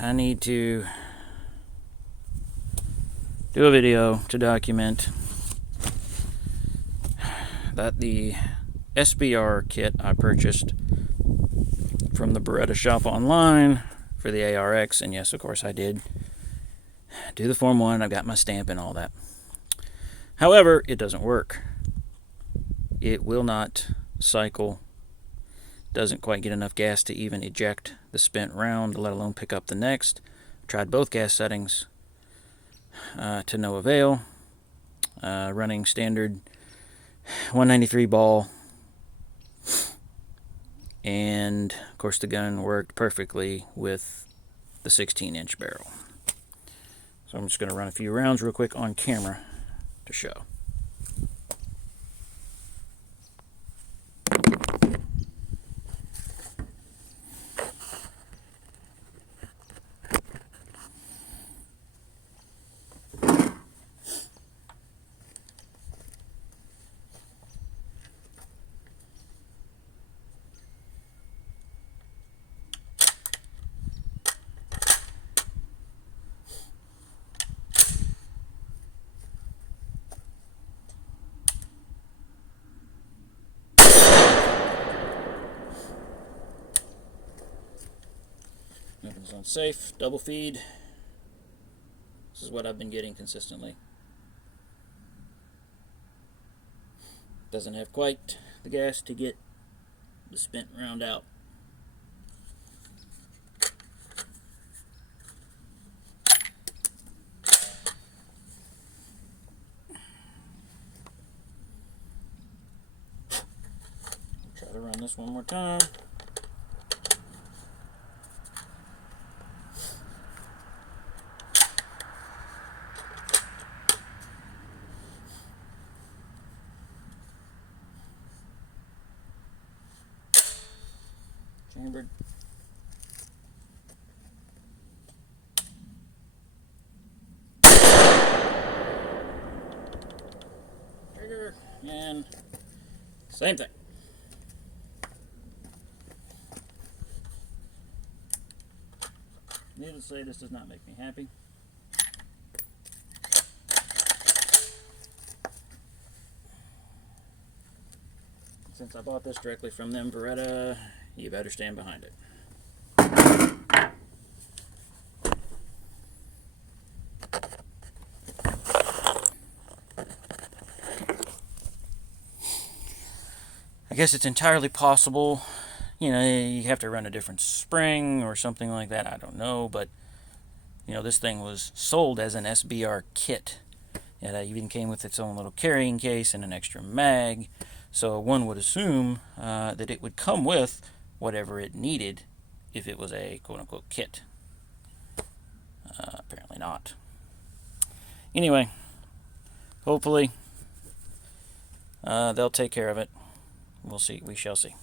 I need to do a video to document that the SBR kit I purchased from the Beretta shop online for the ARX, and yes, of course I did do the Form 1, I've got my stamp and all that. However, it doesn't work. It will not cycle, doesn't quite get enough gas to even eject the spent round, let alone pick up the next. Tried both gas settings to no avail. Running standard 193 ball, and of course the gun worked perfectly with the 16-inch barrel. So I'm just going to run a few rounds real quick on camera to show. Everything's on safe, double feed. This is what I've been getting consistently. Doesn't have quite the gas to get the spent round out. Try to run this one more time. Chambered. Trigger, and same thing. Needless to say, this does not make me happy. Since I bought this directly from them, Beretta, you better stand behind it. I guess it's entirely possible, you know, you have to run a different spring or something like that, I don't know, but, you know, this thing was sold as an SBR kit. It even came with its own little carrying case and an extra mag, so one would assume that it would come with whatever it needed if it was a quote-unquote kit. Apparently not. Anyway, hopefully they'll take care of it. We'll see. We shall see.